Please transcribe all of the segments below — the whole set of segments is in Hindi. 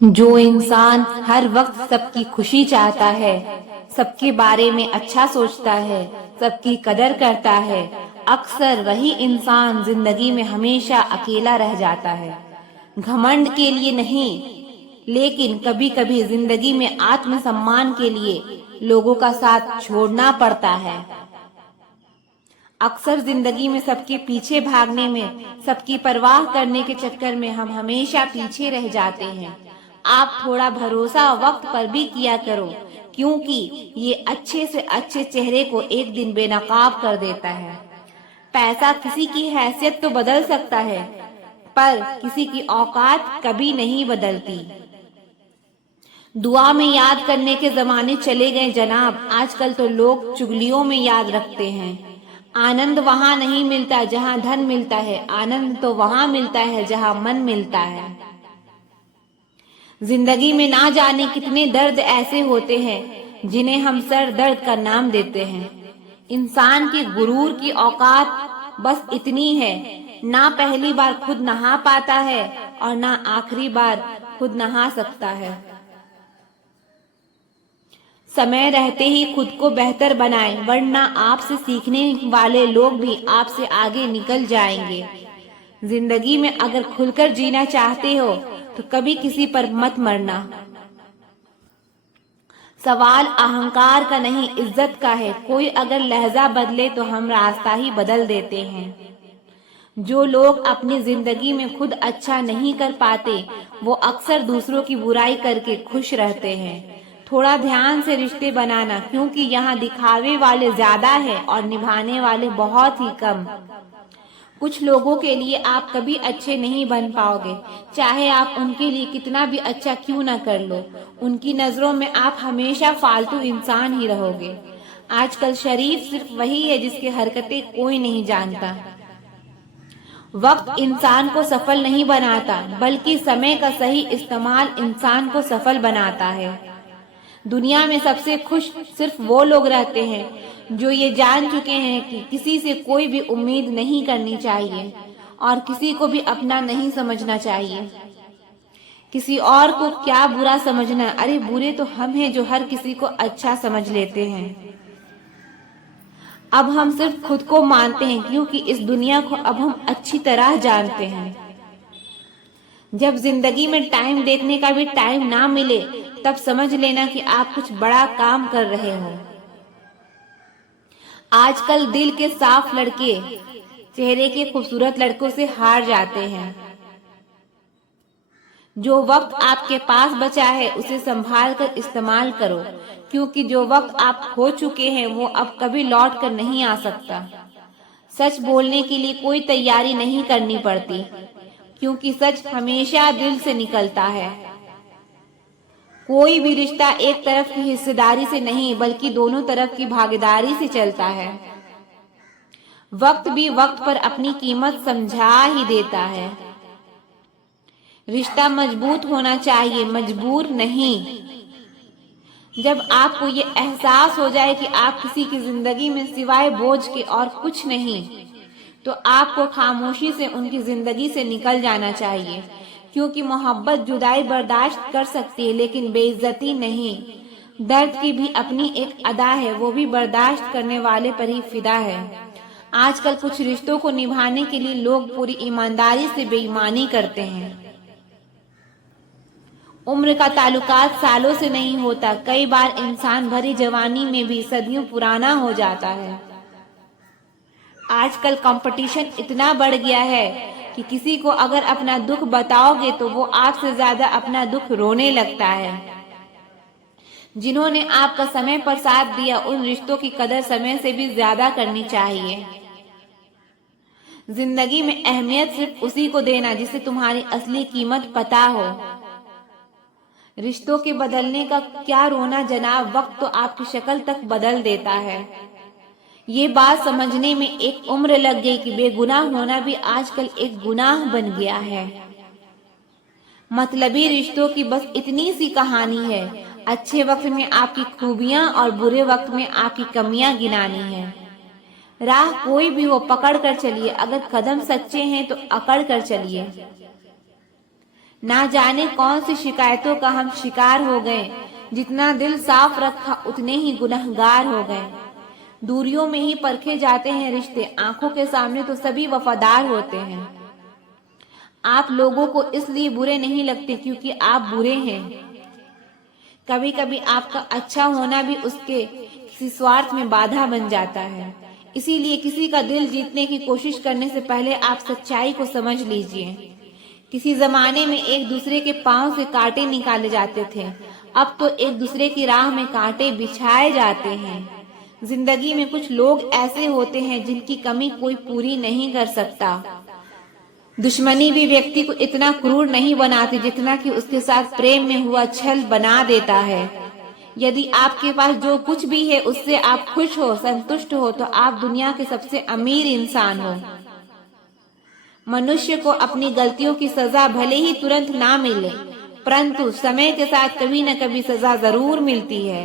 जो इंसान हर वक्त सबकी खुशी चाहता है, सबके बारे में अच्छा सोचता है, सबकी कदर करता है, अक्सर वही इंसान जिंदगी में हमेशा अकेला रह जाता है। घमंड के लिए नहीं, लेकिन कभी कभी जिंदगी में आत्मसम्मान के लिए लोगों का साथ छोड़ना पड़ता है। अक्सर जिंदगी में सबके पीछे भागने में, सबकी परवाह करने के चक्कर में हम हमेशा पीछे रह जाते हैं। आप थोड़ा भरोसा वक्त पर भी किया करो, क्योंकि ये अच्छे से अच्छे चेहरे को एक दिन बेनकाब कर देता है। पैसा किसी की हैसियत तो बदल सकता है, पर किसी की औकात कभी नहीं बदलती। दुआ में याद करने के जमाने चले गए जनाब, आजकल तो लोग चुगलियों में याद रखते हैं। आनंद वहाँ नहीं मिलता जहाँ धन मिलता है, आनंद तो वहाँ मिलता है जहाँ मन मिलता है। जिंदगी में ना जाने कितने दर्द ऐसे होते हैं जिन्हें हम सर दर्द का नाम देते हैं। इंसान की गुरूर की औकात बस इतनी है, ना पहली बार खुद नहा पाता है और ना आखिरी बार खुद नहा सकता है। समय रहते ही खुद को बेहतर बनाएं, वरना आपसे सीखने वाले लोग भी आपसे आगे निकल जाएंगे। जिंदगी में अगर खुलकर जीना चाहते हो तो कभी किसी पर मत मरना। सवाल अहंकार का नहीं, इज्जत का है। कोई अगर लहजा बदले तो हम रास्ता ही बदल देते हैं। जो लोग अपनी जिंदगी में खुद अच्छा नहीं कर पाते, वो अक्सर दूसरों की बुराई करके खुश रहते हैं। थोड़ा ध्यान से रिश्ते बनाना, क्योंकि यहाँ दिखावे वाले ज्यादा है और निभाने वाले बहुत ही कम। कुछ लोगों के लिए आप कभी अच्छे नहीं बन पाओगे, चाहे आप उनके लिए कितना भी अच्छा क्यों ना कर लो। उनकी नजरों में आप हमेशा फालतू इंसान ही रहोगे। आजकल शरीफ सिर्फ वही है जिसकी हरकतें कोई नहीं जानता। वक्त इंसान को सफल नहीं बनाता, बल्कि समय का सही इस्तेमाल इंसान को सफल बनाता है। दुनिया में सबसे खुश सिर्फ वो लोग रहते हैं जो ये जान चुके हैं कि किसी से कोई भी उम्मीद नहीं करनी चाहिए और किसी को भी अपना नहीं समझना चाहिए। किसी और को क्या बुरा समझना, अरे बुरे तो हम हैं जो हर किसी को अच्छा समझ लेते हैं। अब हम सिर्फ खुद को मानते हैं, क्योंकि इस दुनिया को अब हम अच्छी तरह जानते हैं। जब जिंदगी में टाइम देखने का भी टाइम ना मिले, तब समझ लेना कि आप कुछ बड़ा काम कर रहे हो। आजकल दिल के साफ लड़के चेहरे के खूबसूरत लड़कों से हार जाते हैं। जो वक्त आपके पास बचा है उसे संभाल कर इस्तेमाल करो, क्योंकि जो वक्त आप खो चुके हैं वो अब कभी लौट कर नहीं आ सकता। सच बोलने के लिए कोई तैयारी नहीं करनी पड़ती, क्योंकि सच हमेशा दिल से निकलता है। कोई भी रिश्ता एक तरफ की हिस्सेदारी से नहीं, बल्कि दोनों तरफ की भागीदारी से चलता है। वक्त भी वक्त पर अपनी कीमत समझा ही देता है। रिश्ता मजबूत होना चाहिए, मजबूर नहीं। जब आपको ये एहसास हो जाए कि आप किसी की जिंदगी में सिवाय बोझ के और कुछ नहीं, तो आपको खामोशी से उनकी जिंदगी से निकल जाना चाहिए, क्योंकि मोहब्बत जुदाई बर्दाश्त कर सकती है, लेकिन बेइज्जती नहीं। दर्द की भी अपनी एक अदा है, वो भी बर्दाश्त करने वाले पर ही फिदा है। आजकल कुछ रिश्तों को निभाने के लिए लोग पूरी ईमानदारी से बेईमानी करते हैं। उम्र का ताल्लुकात सालों से नहीं होता, कई बार इंसान भरी जवानी में भी सदियों पुराना हो जाता है। आजकल कंपटीशन इतना बढ़ गया है कि किसी को अगर अपना दुख बताओगे तो वो आपसे ज्यादा अपना दुख रोने लगता है। जिन्होंने आपका समय पर साथ दिया, उन रिश्तों की कदर समय से भी ज्यादा करनी चाहिए। जिंदगी में अहमियत सिर्फ उसी को देना जिसे तुम्हारी असली कीमत पता हो। रिश्तों के बदलने का क्या रोना जनाब, वक्त तो आपकी शक्ल तक बदल देता है। ये बात समझने में एक उम्र लग गई कि बेगुनाह होना भी आजकल एक गुनाह बन गया है। मतलबी रिश्तों की बस इतनी सी कहानी है। अच्छे वक्त में आपकी खूबियां और बुरे वक्त में आपकी कमियां गिनानी है। राह कोई भी हो, पकड़ कर चलिए। अगर कदम सच्चे हैं तो अकड़ कर चलिए। ना जाने कौन सी शिकायतों का हम शिकार हो गए। जितना दिल साफ रखा उतने ही गुनहगार हो गए। दूरियों में ही परखे जाते हैं रिश्ते, आंखों के सामने तो सभी वफादार होते हैं। आप लोगों को इसलिए बुरे नहीं लगते क्योंकि आप बुरे हैं। कभी कभी आपका अच्छा होना भी उसके किसी स्वार्थ में बाधा बन जाता है। इसीलिए किसी का दिल जीतने की कोशिश करने से पहले आप सच्चाई को समझ लीजिए। किसी जमाने में एक दूसरे के पांव से कांटे निकाले जाते थे, अब तो एक दूसरे की राह में कांटे बिछाए जाते हैं। जिंदगी में कुछ लोग ऐसे होते हैं जिनकी कमी कोई पूरी नहीं कर सकता। दुश्मनी भी व्यक्ति को इतना क्रूर नहीं बनाती जितना कि उसके साथ प्रेम में हुआ छल बना देता है। यदि आपके पास जो कुछ भी है उससे आप खुश हो, संतुष्ट हो, तो आप दुनिया के सबसे अमीर इंसान हो। मनुष्य को अपनी गलतियों की सजा भले ही तुरंत ना मिले, परंतु समय के साथ कभी न कभी सजा जरूर मिलती है।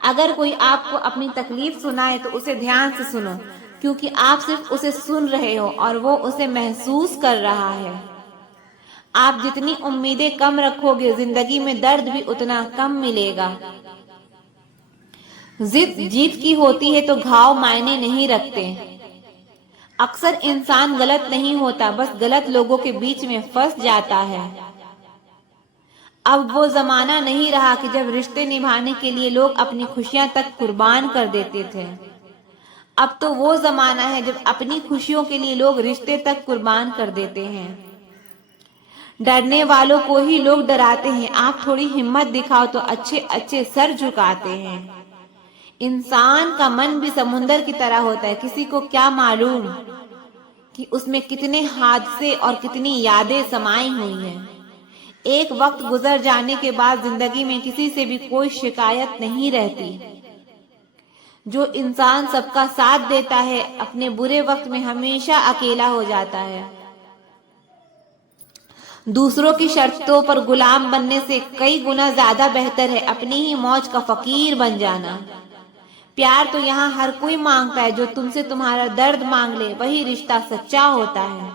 अगर कोई आपको अपनी तकलीफ सुनाए तो उसे ध्यान से सुनो, क्योंकि आप सिर्फ उसे सुन रहे हो और वो उसे महसूस कर रहा है। आप जितनी उम्मीदें कम रखोगे, जिंदगी में दर्द भी उतना कम मिलेगा। जिद जीत की होती है तो घाव मायने नहीं रखते। अक्सर इंसान गलत नहीं होता, बस गलत लोगों के बीच में फंस जाता है। अब वो जमाना नहीं रहा कि जब रिश्ते निभाने के लिए लोग अपनी खुशियां तक कुर्बान कर देते थे। अब तो वो जमाना है जब अपनी खुशियों के लिए लोग रिश्ते तक कुर्बान कर देते हैं। डरने वालों को ही लोग डराते हैं। आप थोड़ी हिम्मत दिखाओ तो अच्छे अच्छे सर झुकाते हैं। इंसान का मन भी समुंदर की तरह होता है। किसी को क्या मालूम कि उसमें कितने हादसे और कितनी यादें समाई हुई हैं। एक वक्त गुजर जाने के बाद जिंदगी में किसी से भी कोई शिकायत नहीं रहती। जो इंसान सबका साथ देता है, अपने बुरे वक्त में हमेशा अकेला हो जाता है। दूसरों की शर्तों पर गुलाम बनने से कई गुना ज्यादा बेहतर है अपनी ही मौज का फकीर बन जाना। प्यार तो यहाँ हर कोई मांगता है। जो तुमसे तुम्हारा दर्द मांग ले वही रिश्ता सच्चा होता है।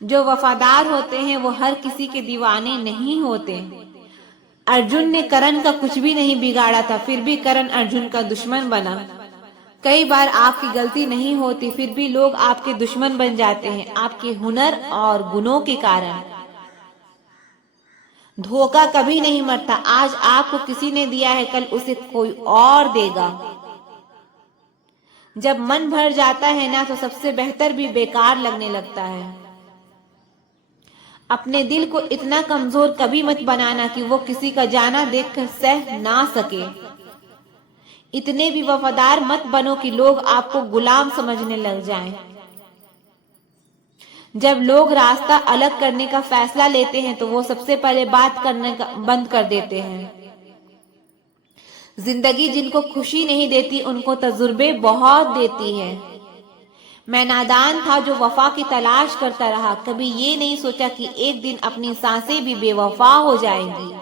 जो वफादार होते हैं वो हर किसी के दीवाने नहीं होते। अर्जुन ने करण का कुछ भी नहीं बिगाड़ा था, फिर भी करण अर्जुन का दुश्मन बना। कई बार आपकी गलती नहीं होती, फिर भी लोग आपके दुश्मन बन जाते हैं, आपके हुनर और गुणों के कारण। धोखा कभी नहीं मरता। आज आपको किसी ने दिया है, कल उसे कोई और देगा। जब मन भर जाता है ना, तो सबसे बेहतर भी बेकार लगने लगता है। अपने दिल को इतना कमजोर कभी मत बनाना कि वो किसी का जाना देखकर सह ना सके। इतने भी वफादार मत बनो कि लोग आपको गुलाम समझने लग जाएं। जब लोग रास्ता अलग करने का फैसला लेते हैं तो वो सबसे पहले बात करने का बंद कर देते हैं। जिंदगी जिनको खुशी नहीं देती उनको तजुर्बे बहुत देती है। मैं नादान था जो वफा की तलाश करता रहा, कभी ये नहीं सोचा कि एक दिन अपनी सांसें भी बेवफा हो जाएंगी।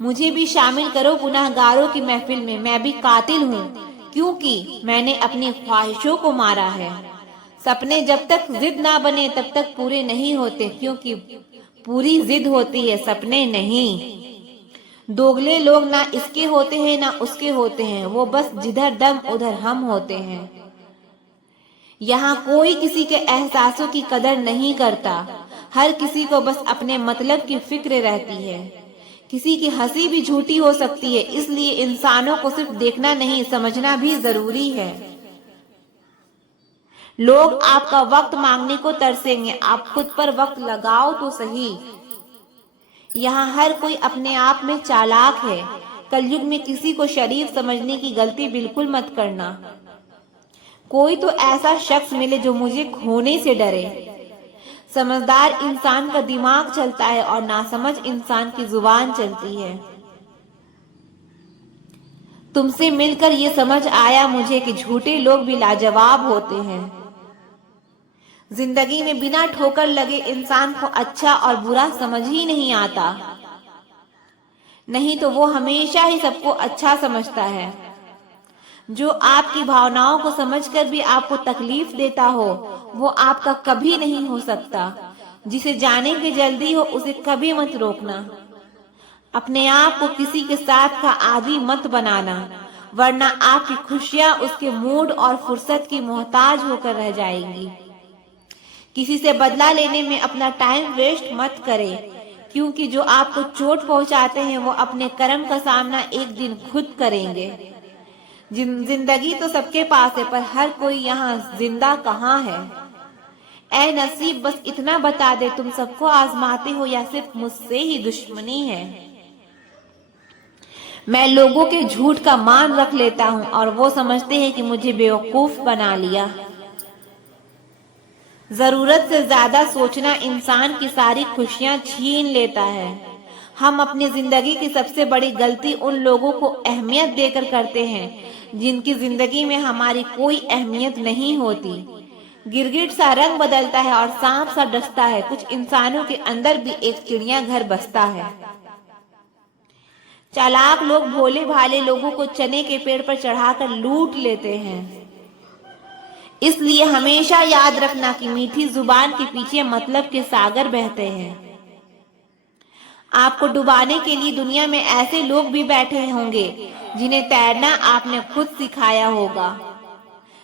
मुझे भी शामिल करो गुनहगारों की महफिल में। मैं भी कातिल हूँ क्योंकि मैंने अपनी ख्वाहिशों को मारा है। सपने जब तक जिद ना बने तब तक पूरे नहीं होते, क्योंकि पूरी जिद होती है, सपने नहीं। दोगले लोग ना इसके होते हैं ना उसके होते हैं, वो बस जिधर दम उधर हम होते हैं। यहाँ कोई किसी के एहसासों की कदर नहीं करता। हर किसी को बस अपने मतलब की फिक्र रहती है। किसी की हंसी भी झूठी हो सकती है, इसलिए इंसानों को सिर्फ देखना नहीं समझना भी जरूरी है। लोग आपका वक्त मांगने को तरसेंगे, आप खुद पर वक्त लगाओ तो सही। यहाँ हर कोई अपने आप में चालाक है। कलयुग में किसी को शरीफ समझने की गलती बिल्कुल मत करना। कोई तो ऐसा शख्स मिले जो मुझे खोने से डरे। समझदार इंसान का दिमाग चलता है और नासमझ इंसान की जुबान चलती है। तुमसे मिलकर ये समझ आया मुझे कि झूठे लोग भी लाजवाब होते हैं। जिंदगी में बिना ठोकर लगे इंसान को अच्छा और बुरा समझ ही नहीं आता, नहीं तो वो हमेशा ही सबको अच्छा समझता है। जो आपकी भावनाओं को समझकर भी आपको तकलीफ देता हो वो आपका कभी नहीं हो सकता, जिसे जाने की जल्दी हो उसे कभी मत रोकना। अपने आप को किसी के साथ का आदी मत बनाना, वरना आपकी खुशियां उसके मूड और फुर्सत की मोहताज होकर रह जाएंगी। किसी से बदला लेने में अपना टाइम वेस्ट मत करें, क्योंकि जो आपको चोट पहुंचाते हैं वो अपने कर्म का सामना एक दिन खुद करेंगे। जिंदगी तो सबके पास है, पर हर कोई यहाँ जिंदा कहाँ है। ऐ नसीब, बस इतना बता दे, तुम सबको आजमाते हो या सिर्फ मुझसे ही दुश्मनी है। मैं लोगों के झूठ का मान रख लेता हूँ और वो समझते हैं कि मुझे बेवकूफ बना लिया। जरूरत से ज्यादा सोचना इंसान की सारी खुशियां छीन लेता है। हम अपनी जिंदगी की सबसे बड़ी गलती उन लोगों को अहमियत देकर करते हैं जिनकी जिंदगी में हमारी कोई अहमियत नहीं होती। गिरगिट सा रंग बदलता है और सांप सा डसता है, कुछ इंसानों के अंदर भी एक चिड़िया घर बसता है। चालाक लोग भोले भाले लोगों को चने के पेड़ पर चढ़ाकर लूट लेते हैं। इसलिए हमेशा याद रखना कि मीठी जुबान के पीछे मतलब के सागर बहते हैं। आपको डुबाने के लिए दुनिया में ऐसे लोग भी बैठे होंगे जिन्हें तैरना आपने खुद सिखाया होगा।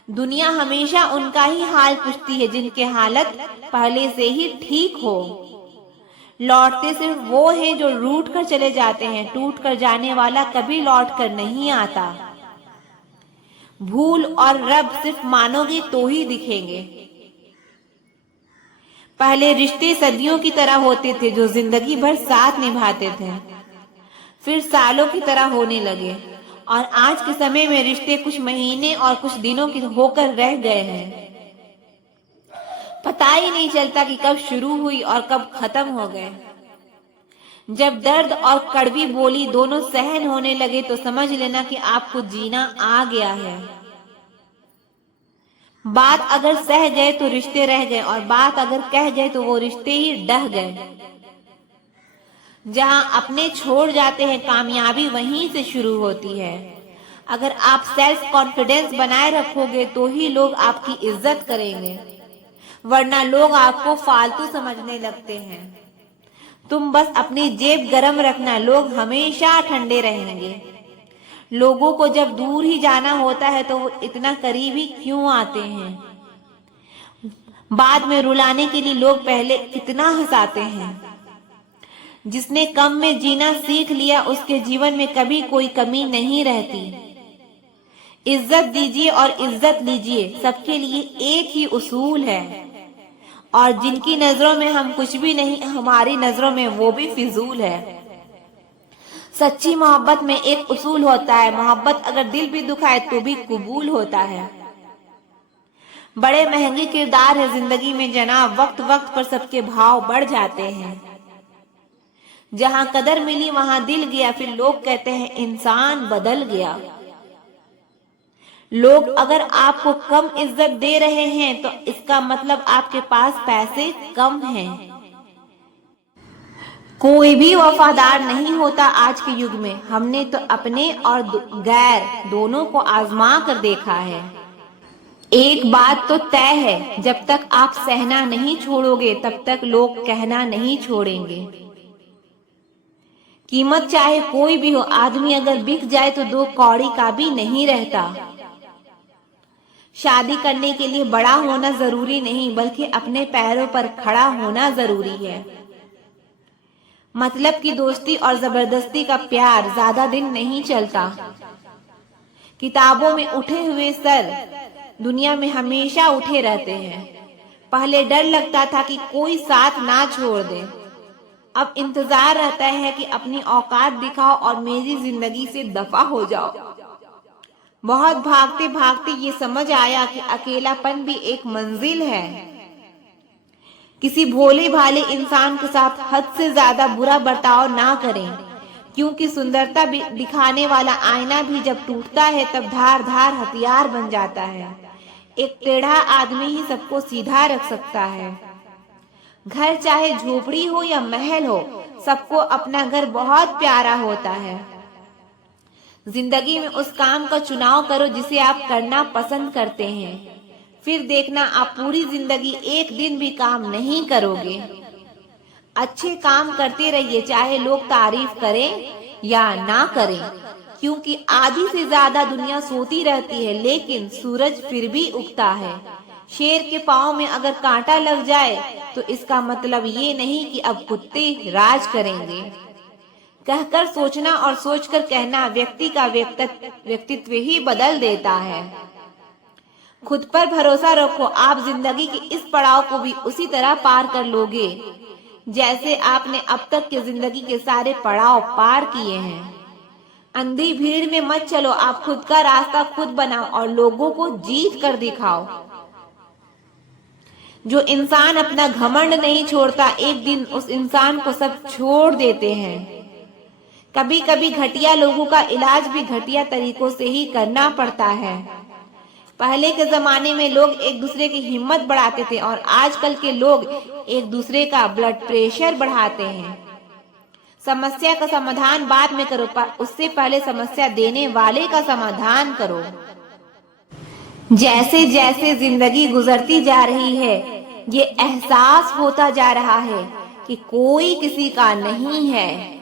दुनिया हमेशा उनका ही हाल पूछती है जिनके हालत पहले से ही ठीक हो। लौटते सिर्फ वो हैं जो रूठ कर चले जाते हैं, टूट कर जाने वाला कभी लौट कर नहीं आता। भूल और रब सिर्फ मानोगे तो ही दिखेंगे। पहले रिश्ते सदियों की तरह होते थे जो जिंदगी भर साथ निभाते थे, फिर सालों की तरह होने लगे और आज के समय में रिश्ते कुछ महीने और कुछ दिनों के होकर रह गए हैं। पता ही नहीं चलता कि कब शुरू हुई और कब खत्म हो गए। जब दर्द और कड़वी बोली दोनों सहन होने लगे तो समझ लेना कि आपको जीना आ गया है। बात अगर सह गए तो रिश्ते रह गए और बात अगर कह गए तो वो रिश्ते ही डह गए। जहां अपने छोड़ जाते हैं कामयाबी वहीं से शुरू होती है। अगर आप सेल्फ कॉन्फिडेंस बनाए रखोगे तो ही लोग आपकी इज्जत करेंगे, वरना लोग आपको फालतू समझने लगते हैं। तुम बस अपनी जेब गरम रखना, लोग हमेशा ठंडे रहेंगे। लोगों को जब दूर ही जाना होता है तो वो इतना करीब ही क्यों आते हैं। बाद में रुलाने के लिए लोग पहले कितना हंसाते हैं। जिसने कम में जीना सीख लिया उसके जीवन में कभी कोई कमी नहीं रहती। इज्जत दीजिए और इज्जत लीजिए, सबके लिए एक ही उसूल है। और जिनकी नजरों में हम कुछ भी नहीं, हमारी नजरों में वो भी फिजूल है। सच्ची मोहब्बत में एक उसूल होता है, मोहब्बत अगर दिल भी दुखाए तो भी कबूल होता है। बड़े महंगे किरदार है जिंदगी में जनाब, वक्त वक्त पर सबके भाव बढ़ जाते हैं। जहां कदर मिली वहां दिल गया, फिर लोग कहते हैं इंसान बदल गया। लोग अगर आपको कम इज्जत दे रहे हैं तो इसका मतलब आपके पास पैसे कम हैं। कोई भी वफादार नहीं होता आज के युग में। हमने तो अपने और गैर दोनों को आजमा कर देखा है। एक बात तो तय है, जब तक आप सहना नहीं छोड़ोगे तब तक लोग कहना नहीं छोड़ेंगे। कीमत चाहे कोई भी हो, आदमी अगर बिक जाए तो 2 कौड़ी का भी नहीं रहता। शादी करने के लिए बड़ा होना जरूरी नहीं, बल्कि अपने पैरों पर खड़ा होना जरूरी है। मतलब की दोस्ती और जबरदस्ती का प्यार ज्यादा दिन नहीं चलता। किताबों में उठे हुए सर दुनिया में हमेशा उठे रहते हैं। पहले डर लगता था कि कोई साथ ना छोड़ दे, अब इंतजार रहता है कि अपनी औकात दिखाओ और मेरी जिंदगी से दफा हो जाओ। बहुत भागते भागते ये समझ आया कि अकेलापन भी एक मंजिल है। किसी भोले भाले इंसान के साथ हद से ज्यादा बुरा बर्ताव ना करें, क्योंकि सुंदरता दिखाने वाला आईना भी जब टूटता है तब धार धार हथियार बन जाता है। एक टेढ़ा आदमी ही सबको सीधा रख सकता है। घर चाहे झोपड़ी हो या महल हो, सबको अपना घर बहुत प्यारा होता है। जिंदगी में उस काम का चुनाव करो जिसे आप करना पसंद करते हैं, फिर देखना आप पूरी जिंदगी एक दिन भी काम नहीं करोगे। अच्छे काम करते रहिए, चाहे लोग तारीफ करें या ना करें, क्योंकि आधी से ज्यादा दुनिया सोती रहती है लेकिन सूरज फिर भी उगता है। शेर के पाँव में अगर कांटा लग जाए तो इसका मतलब ये नहीं कि अब कुत्ते राज करेंगे। कहकर सोचना और सोचकर कहना व्यक्ति का व्यक्तित्व ही बदल देता है। खुद पर भरोसा रखो, आप जिंदगी के इस पड़ाव को भी उसी तरह पार कर लोगे जैसे आपने अब तक के जिंदगी के सारे पड़ाव पार किए हैं। अंधी भीड़ में मत चलो, आप खुद का रास्ता खुद बनाओ और लोगों को जीत कर दिखाओ। जो इंसान अपना घमंड नहीं छोड़ता, एक दिन उस इंसान को सब छोड़ देते हैं। कभी कभी घटिया लोगों का इलाज भी घटिया तरीकों से ही करना पड़ता है। पहले के जमाने में लोग एक दूसरे की हिम्मत बढ़ाते थे और आजकल के लोग एक दूसरे का ब्लड प्रेशर बढ़ाते हैं। समस्या का समाधान बाद में करो, उससे पहले समस्या देने वाले का समाधान करो। जैसे जैसे जिंदगी गुजरती जा रही है, ये एहसास होता जा रहा है कि कोई किसी का नहीं है।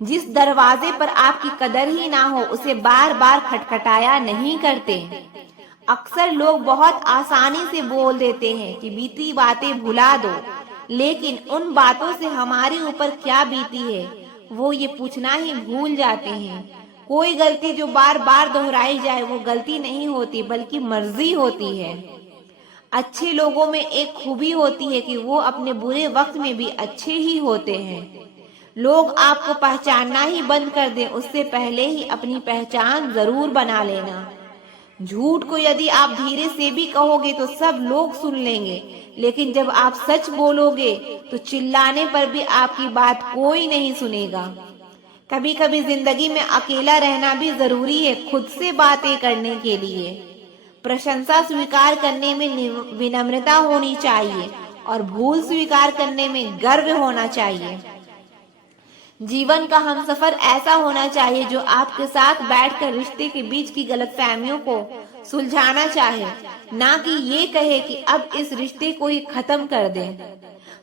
जिस दरवाजे पर आपकी कदर ही ना हो, उसे बार बार खटखटाया नहीं करते। अक्सर लोग बहुत आसानी से बोल देते हैं कि बीती बातें भुला दो, लेकिन उन बातों से हमारे ऊपर क्या बीती है वो ये पूछना ही भूल जाते हैं। कोई गलती जो बार बार दोहराई जाए वो गलती नहीं होती बल्कि मर्जी होती है। अच्छे लोगों में एक खूबी होती है कि वो अपने बुरे वक्त में भी अच्छे ही होते हैं। लोग आपको पहचानना ही बंद कर दें, उससे पहले ही अपनी पहचान जरूर बना लेना। झूठ को यदि आप धीरे से भी कहोगे तो सब लोग सुन लेंगे, लेकिन जब आप सच बोलोगे तो चिल्लाने पर भी आपकी बात कोई नहीं सुनेगा। कभी कभी जिंदगी में अकेला रहना भी जरूरी है, खुद से बातें करने के लिए। प्रशंसा स्वीकार करने में विनम्रता होनी चाहिए और भूल स्वीकार करने में गर्व होना चाहिए। जीवन का हमसफर ऐसा होना चाहिए जो आपके साथ बैठकर रिश्ते के बीच की गलतफहमियों को सुलझाना चाहे, ना कि ये कहे कि अब इस रिश्ते को ही खत्म कर दें।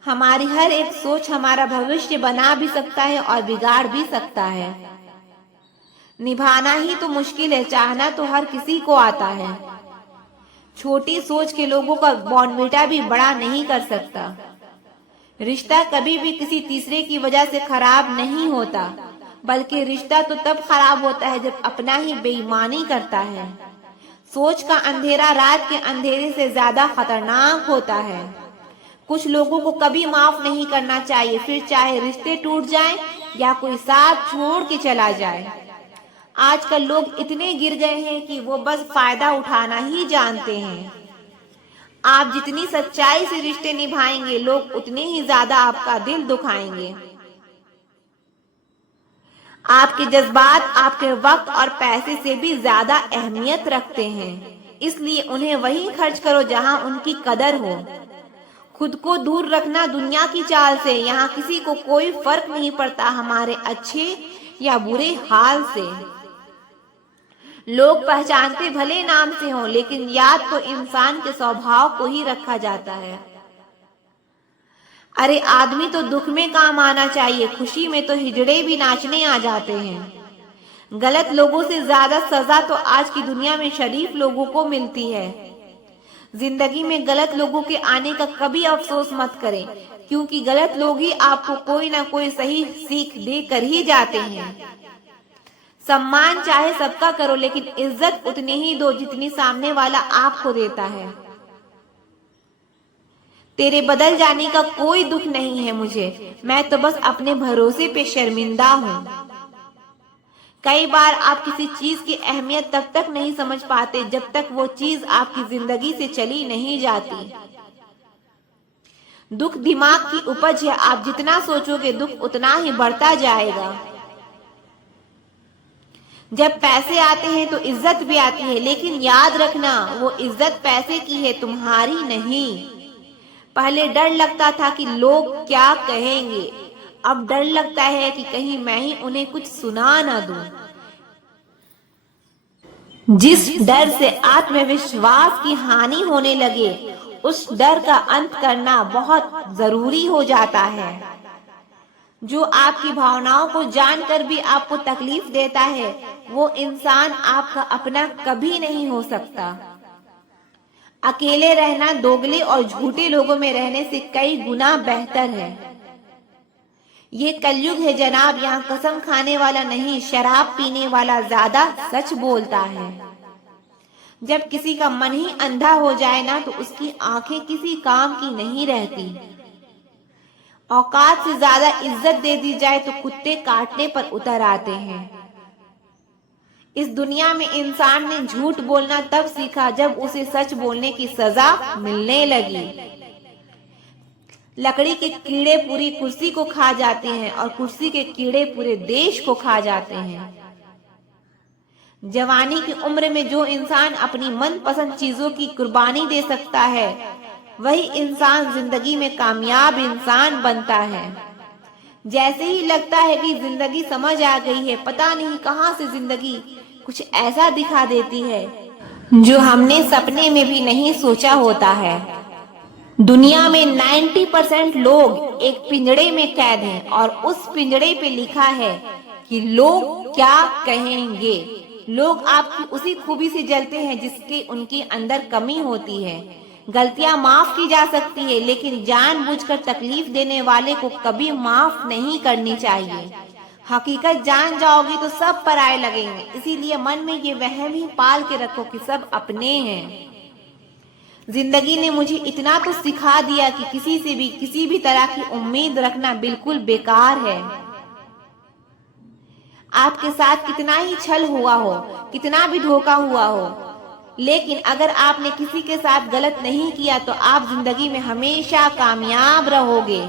हमारी हर एक सोच हमारा भविष्य बना भी सकता है और बिगाड़ भी सकता है। निभाना ही तो मुश्किल है, चाहना तो हर किसी को आता है। छोटी सोच के लोगों का बॉर्नविटा भी बड़ा नहीं कर सकता। रिश्ता कभी भी किसी तीसरे की वजह से खराब नहीं होता, बल्कि रिश्ता तो तब खराब होता है जब अपना ही बेईमानी करता है। सोच का अंधेरा रात के अंधेरे से ज्यादा खतरनाक होता है। कुछ लोगों को कभी माफ नहीं करना चाहिए, फिर चाहे रिश्ते टूट जाएं या कोई साथ छोड़ के चला जाए। आजकल लोग इतने गिर गए हैं कि वो बस फायदा उठाना ही जानते हैं। आप जितनी सच्चाई से रिश्ते निभाएंगे, लोग उतने ही ज्यादा आपका दिल दुखाएंगे। आपके जज्बात आपके वक्त और पैसे से भी ज्यादा अहमियत रखते हैं, इसलिए उन्हें वहीं खर्च करो जहां उनकी कदर हो। खुद को दूर रखना दुनिया की चाल से, यहाँ किसी को कोई फर्क नहीं पड़ता हमारे अच्छे या बुरे हाल से। लोग पहचानते भले नाम से हों, लेकिन याद तो इंसान के स्वभाव को ही रखा जाता है। अरे आदमी तो दुख में काम आना चाहिए, खुशी में तो हिजड़े भी नाचने आ जाते हैं। गलत लोगों से ज्यादा सजा तो आज की दुनिया में शरीफ लोगों को मिलती है। जिंदगी में गलत लोगों के आने का कभी अफसोस मत करें, क्योंकि गलत लोग ही आपको कोई ना कोई सही सीख दे कर ही जाते हैं। सम्मान चाहे सबका करो, लेकिन इज्जत उतनी ही दो जितनी सामने वाला आपको देता है। तेरे बदल जाने का कोई दुख नहीं है मुझे, मैं तो बस अपने भरोसे पे शर्मिंदा हूँ। कई बार आप किसी चीज की अहमियत तब तक नहीं समझ पाते जब तक वो चीज आपकी जिंदगी से चली नहीं जाती। दुख दिमाग की उपज है, आप जितना सोचोगे दुख उतना ही बढ़ता जाएगा। जब पैसे आते हैं तो इज्जत भी आती है, लेकिन याद रखना वो इज्जत पैसे की है, तुम्हारी नहीं। पहले डर लगता था कि लोग क्या कहेंगे, अब डर लगता है कि कहीं मैं ही उन्हें कुछ सुना ना दूं। जिस डर से आत्मविश्वास की हानि होने लगे, उस डर का अंत करना बहुत जरूरी हो जाता है। जो आपकी भावनाओं को जानकर भी आपको तकलीफ देता है, वो इंसान आपका अपना कभी नहीं हो सकता। अकेले रहना दोगले और झूठे लोगों में रहने से कई गुना बेहतर है। ये कलयुग है जनाब, यहाँ कसम खाने वाला नहीं, शराब पीने वाला ज्यादा सच बोलता है। जब किसी का मन ही अंधा हो जाए ना, तो उसकी आंखें किसी काम की नहीं रहती। औकात से ज्यादा इज्जत दे दी जाए तो कुत्ते काटने पर उतर आते हैं। इस दुनिया में इंसान ने झूठ बोलना तब सीखा जब उसे सच बोलने की सजा मिलने लगी। लकड़ी के कीड़े पूरी कुर्सी को खा जाते हैं और कुर्सी के कीड़े पूरे देश को खा जाते हैं। जवानी की उम्र में जो इंसान अपनी मनपसंद चीजों की कुर्बानी दे सकता है, वही इंसान जिंदगी में कामयाब इंसान बनता है। जैसे ही लगता है कि जिंदगी समझ आ गई है, पता नहीं कहां से जिंदगी कुछ ऐसा दिखा देती है जो हमने सपने में भी नहीं सोचा होता है। दुनिया में 90% लोग एक पिंजड़े में कैद हैं और उस पिंजड़े पे लिखा है कि लोग क्या कहेंगे। लोग आपकी उसी खूबी से जलते हैं जिसके उनके अंदर कमी होती है। गलतियां माफ की जा सकती है, लेकिन जानबूझकर तकलीफ देने वाले को कभी माफ नहीं करनी चाहिए। हकीकत जान जाओगी तो सब पराये लगेंगे, इसीलिए मन में ये वहम ही पाल के रखो कि सब अपने हैं। जिंदगी ने मुझे इतना तो सिखा दिया कि किसी से भी किसी भी तरह की उम्मीद रखना बिल्कुल बेकार है। आपके साथ कितना ही छल हुआ हो, कितना भी धोखा हुआ हो, लेकिन अगर आपने किसी के साथ गलत नहीं किया तो आप जिंदगी में हमेशा कामयाब रहोगे।